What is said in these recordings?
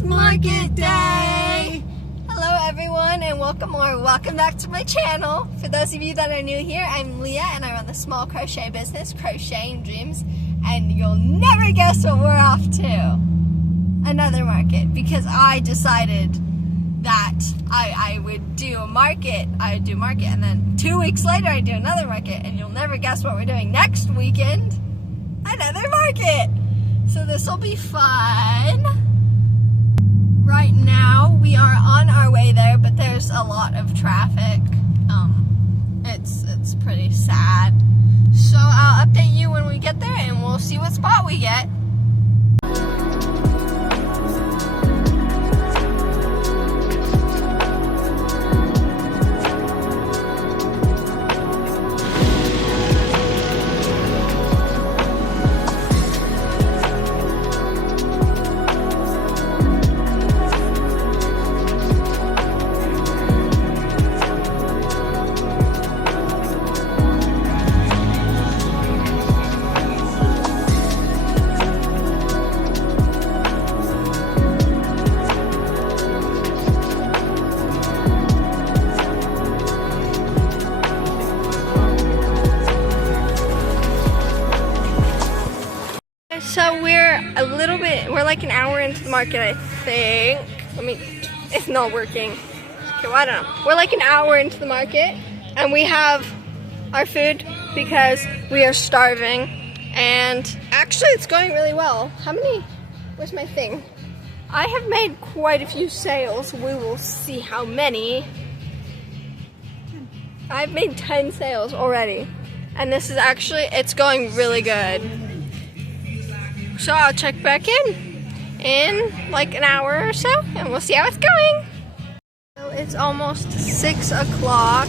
It's market day! Hello everyone and welcome back to my channel. For those of you that are new here, I'm Leah and I run the small crochet business, Crocheting Dreams, and you'll never guess what we're off to. Another market, because I decided that I would do a market, and then 2 weeks later I'd do another market, and you'll never guess what we're doing next weekend. Another market! So this will be fun. Right now we are on our way there, but there's a lot of traffic. It's pretty sad. So I'll update you when we get there and we'll see what spot we get. So we're like an hour into the market, I think. It's not working. Okay, well, I don't know. We're like an hour into the market and we have our food because we are starving. And actually it's going really well. Where's my thing? I have made quite a few sales. We will see how many. I've made 10 sales already. And this is it's going really good. So I'll check back in like an hour or so, and we'll see how it's going. So it's almost 6 o'clock,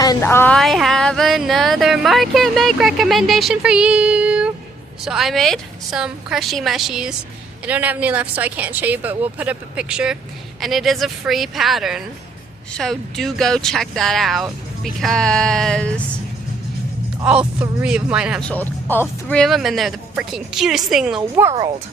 and I have another market make recommendation for you. So I made some crushy mushies. I don't have any left, so I can't show you, but we'll put up a picture, and it is a free pattern. So do go check that out, because all 3 of mine have sold. All 3 of them, and they're the freaking cutest thing in the world.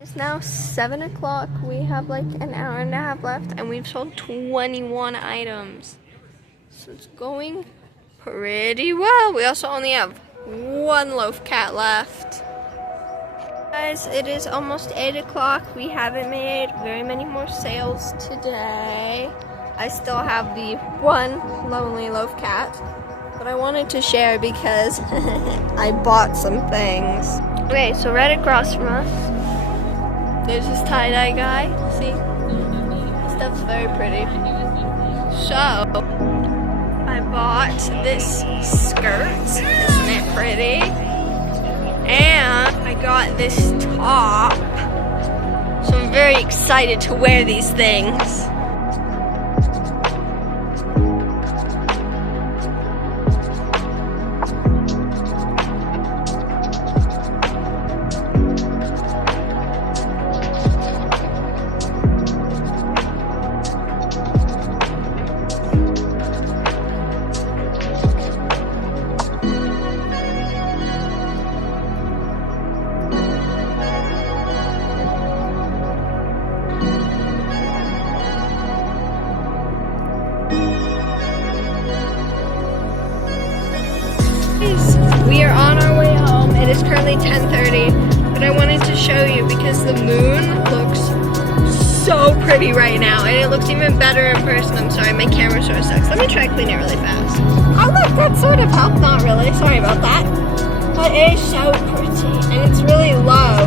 It's now 7 o'clock. We have like an hour and a half left, and we've sold 21 items. So it's going pretty well. We also only have 1 loaf cat left. Guys, it is almost 8 o'clock. We haven't made very many more sales today. I still have the 1 lonely loaf cat, but I wanted to share because I bought some things. Okay, so right across from us, there's this tie-dye guy. See? This stuff's very pretty. So I bought this skirt. Isn't it pretty. And I got this top. So I'm very excited to wear these things. We are on our way home. It is currently 10:30, but I wanted to show you because the moon looks so pretty right now, and it looks even better in person. I'm sorry, my camera sort of sucks. Let me try to clean it really fast. Oh look, that sort of helped. Not really, sorry about that. But it is so pretty, and it's really low.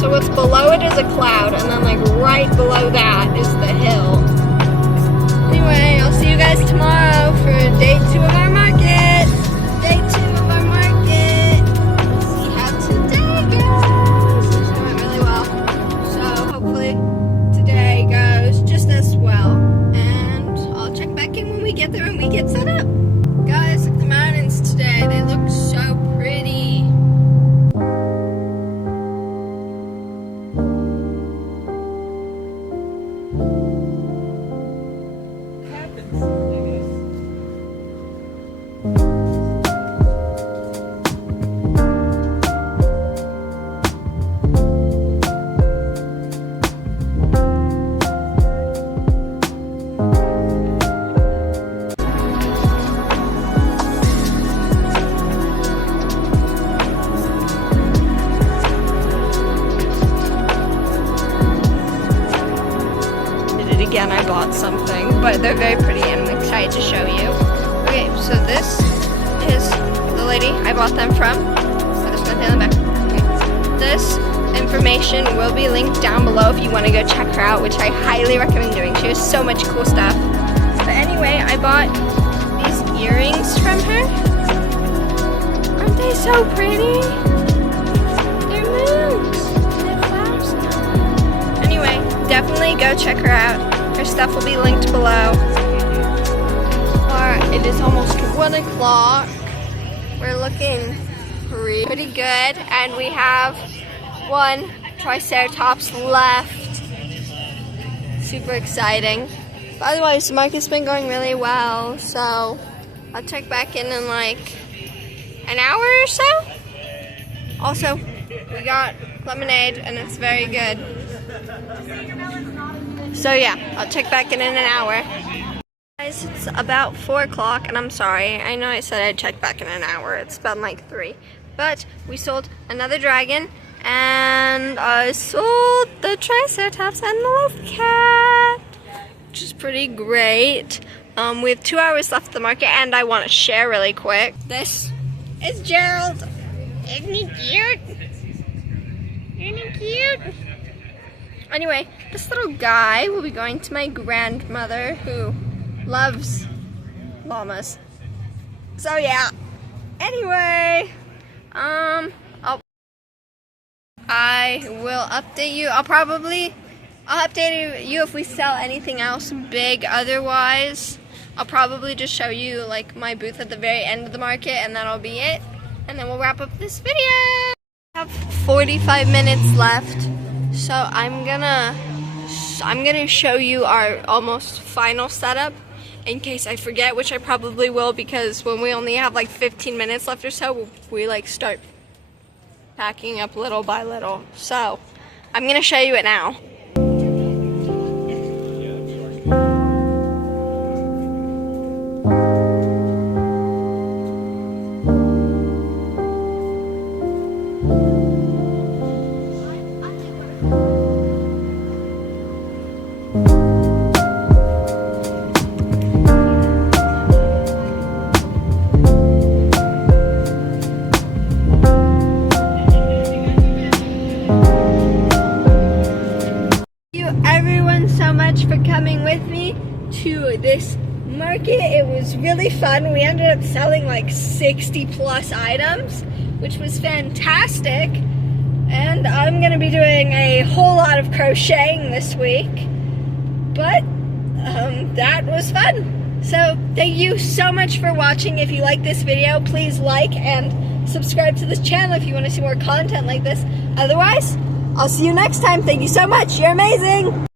So what's below it is a cloud, and then like right below that is the hill. Anyway, I'll see you guys tomorrow for day 2 of our market. Day 2 of our market. Let's see how today goes. It went really well. So hopefully today goes just as well. And I'll check back in when we get there and we get set up. Guys, look at the mountains today. They look so pretty. Again, I bought something, but they're very pretty and I'm excited to show you. Okay, so this is the lady I bought them from. There's nothing on the back. Okay. This information will be linked down below if you want to go check her out, which I highly recommend doing. She has so much cool stuff. But anyway, I bought these earrings from her. Aren't they so pretty? They're moons. They're flowers now. Anyway, definitely go check her out. Her stuff will be linked below. Alright, it is almost 1 o'clock. We're looking pretty good, and we have 1 Triceratops left. Super exciting. But otherwise, the market's been going really well, so I'll check back in like an hour or so. Also, we got lemonade, and it's very good. So yeah, I'll check back in an hour. Guys, it's about 4 o'clock, and I'm sorry. I know I said I'd check back in an hour. It's been like 3. But we sold another dragon, and I sold the Triceratops and the Wolf Cat, which is pretty great. We have 2 hours left at the market, and I want to share really quick. This is Gerald. Isn't he cute? Isn't he cute? Anyway, this little guy will be going to my grandmother who loves llamas. So yeah. Anyway, I will update you. I'll update you if we sell anything else big. Otherwise, I'll probably just show you like my booth at the very end of the market, and that'll be it. And then we'll wrap up this video. I have 45 minutes left. So I'm gonna show you our almost final setup in case I forget, which I probably will, because when we only have like 15 minutes left or so, we like start packing up little by little. So I'm gonna show you it now. Everyone so much for coming with me to this market. It was really fun. We ended up selling like 60 plus items, which was fantastic. And I'm going to be doing a whole lot of crocheting this week. But that was fun. So thank you so much for watching. If you like this video, please like and subscribe to this channel if you want to see more content like this. Otherwise, I'll see you next time. Thank you so much. You're amazing.